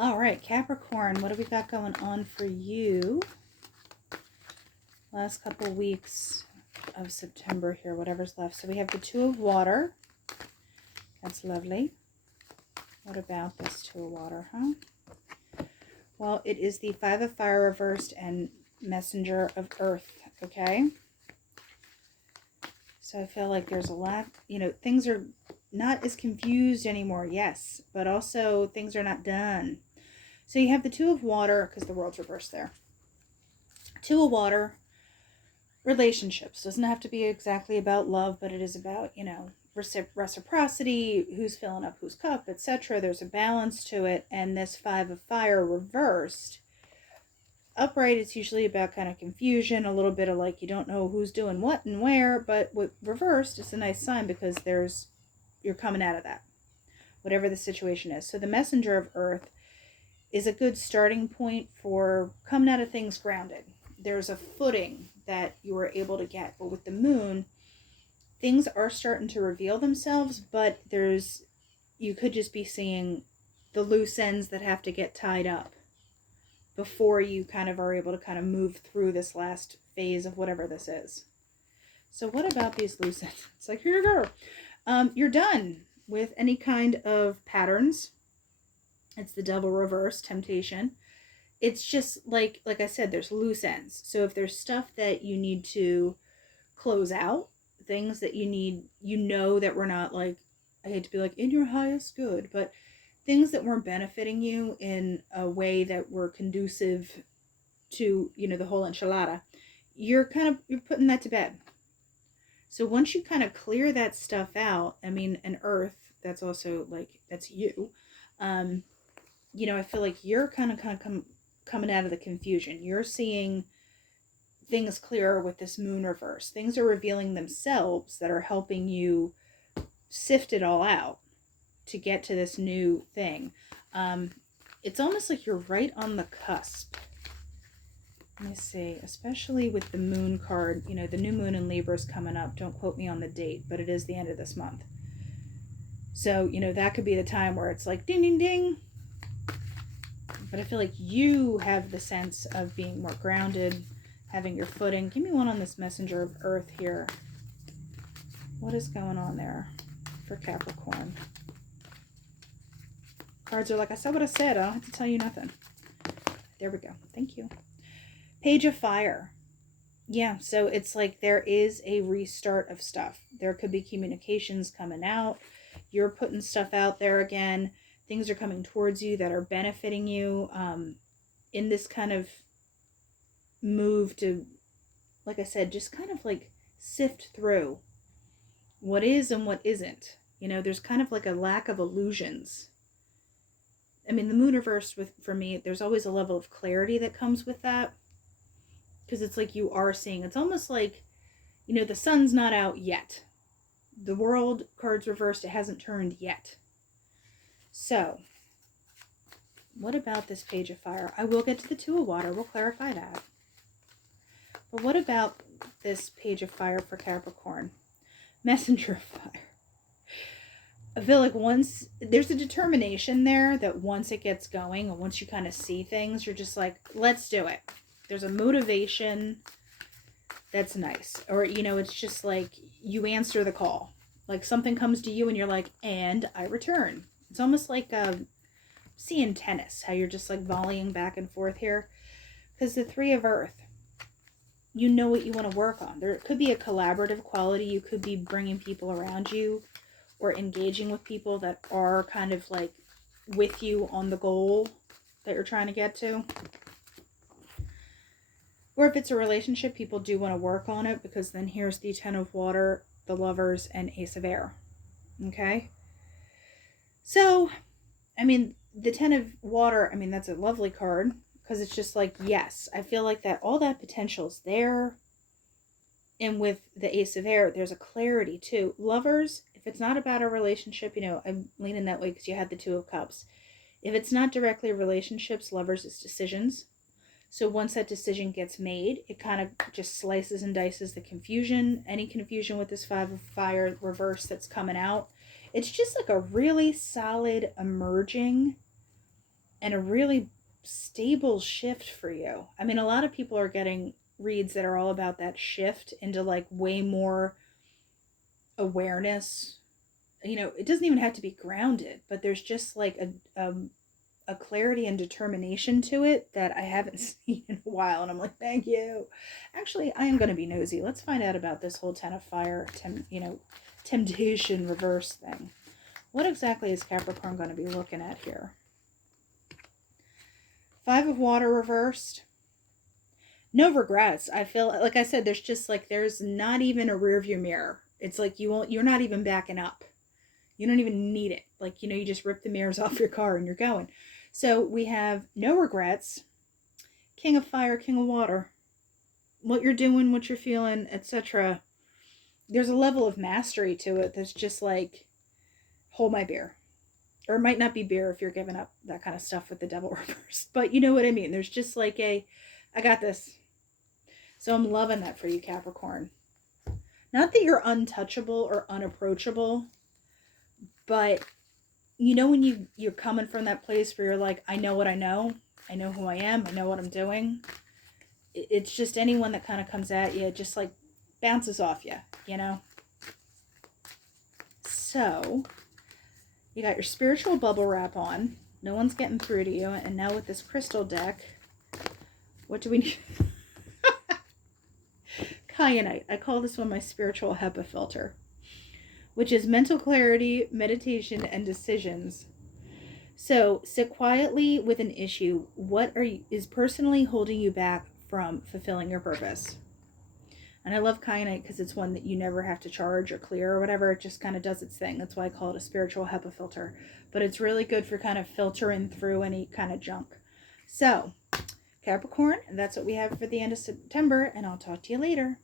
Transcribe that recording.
All right, Capricorn, what do we got going on for you? Last couple weeks of September here, whatever's left. So we have the Two of Water. That's lovely. What about this Two of Water, huh? Well, it is the Five of Fire reversed and Messenger of Earth, okay? So I feel like there's a lot, things are not as confused anymore, yes, but also things are not done. So you have the Two of Water, because the world's reversed there. Two of Water, relationships. Doesn't have to be exactly about love, but it is about, reciprocity, who's filling up whose cup, etc. There's a balance to it. And this Five of Fire reversed, upright, it's usually about kind of confusion, a little bit of like you don't know who's doing what and where, but with reversed, it's a nice sign because you're coming out of that, whatever the situation is. So the Messenger of Earth is a good starting point for coming out of things grounded. There's a footing that you were able to get, but with the Moon, things are starting to reveal themselves, but you could just be seeing the loose ends that have to get tied up before you kind of are able to kind of move through this last phase of whatever this is. So what about these loose ends? It's like, here you go. You're done with any kind of patterns. It's the Devil reverse, temptation. It's just like I said, there's loose ends. So if there's stuff that you need to close out, things that you need, that we're not like, I hate to be like in your highest good, but things that weren't benefiting you in a way that were conducive to, the whole enchilada, you're putting that to bed. So once you kind of clear that stuff out, an Earth, that's also like, that's you. I feel like you're kind of coming out of the confusion. You're seeing things clearer with this Moon reverse. Things are revealing themselves that are helping you sift it all out to get to this new thing. It's almost like you're right on the cusp. Let me see, especially with the Moon card, the new Moon in Libra is coming up. Don't quote me on the date, but it is the end of this month. So, that could be the time where it's like ding, ding, ding. But I feel like you have the sense of being more grounded, having your footing. Give me one on this Messenger of Earth here. What is going on there for Capricorn? Cards are like, I said what I said. I don't have to tell you nothing. There we go. Thank you. Page of Fire. Yeah, so it's like there is a restart of stuff. There could be communications coming out. You're putting stuff out there again. Things are coming towards you that are benefiting you in this kind of move to, like I said, just kind of like sift through what is and what isn't. There's kind of like a lack of illusions. The Moon reversed for me, there's always a level of clarity that comes with that. Because it's like you are seeing, it's almost like, the sun's not out yet. The World card's reversed, it hasn't turned yet. So, what about this Page of Fire? I will get to the Two of Water. We'll clarify that. But what about this Page of Fire for Capricorn? Messenger of Fire. I feel like once there's a determination there that once it gets going and once you kind of see things, you're just like, let's do it. There's a motivation that's nice. Or, it's just like you answer the call. Like something comes to you and you're like, and I return. It's almost like seeing tennis, how you're just like volleying back and forth here. Because the Three of Earth, you know what you want to work on. There could be a collaborative quality. You could be bringing people around you or engaging with people that are kind of like with you on the goal that you're trying to get to. Or if it's a relationship, people do want to work on it because then here's the Ten of Water, the Lovers, and Ace of Air. Okay? So, the Ten of Water, that's a lovely card because it's just like, yes, I feel like that all that potential's there. And with the Ace of Air, there's a clarity too. Lovers, if it's not about a relationship, I'm leaning that way because you had the Two of Cups. If it's not directly relationships, Lovers is decisions. So once that decision gets made, it kind of just slices and dices the confusion. Any confusion with this Five of Fire reverse that's coming out. It's just like a really solid emerging and a really stable shift for you. I mean, a lot of people are getting reads that are all about that shift into like way more awareness. You know, it doesn't even have to be grounded, but there's just like a clarity and determination to it that I haven't seen in a while. And I'm like, thank you. Actually, I am going to be nosy. Let's find out about this whole Ten of Fire, temptation reverse thing. What exactly is Capricorn going to be looking at here? Five of Water reversed. No regrets. I feel like I said, there's not even a rear view mirror. It's like you're not even backing up. You don't even need it. Like, you just rip the mirrors off your car and you're going. So we have no regrets. King of Fire, King of Water. What you're doing, what you're feeling, etc. There's a level of mastery to it that's just like, hold my beer. Or it might not be beer if you're giving up that kind of stuff with the Devil reversed. But you know what I mean. There's just like I got this. So I'm loving that for you, Capricorn. Not that you're untouchable or unapproachable, but when you're coming from that place where you're like, I know what I know who I am, I know what I'm doing. It's just anyone that kind of comes at you, just like bounces off you, So, you got your spiritual bubble wrap on. No one's getting through to you. And now with this crystal deck, what do we need? Kyanite. I call this one my spiritual HEPA filter, which is mental clarity, meditation, and decisions. So sit quietly with an issue. What is personally holding you back from fulfilling your purpose? And I love Kyanite because it's one that you never have to charge or clear or whatever. It just kind of does its thing. That's why I call it a spiritual HEPA filter. But it's really good for kind of filtering through any kind of junk. So, Capricorn, that's what we have for the end of September, and I'll talk to you later.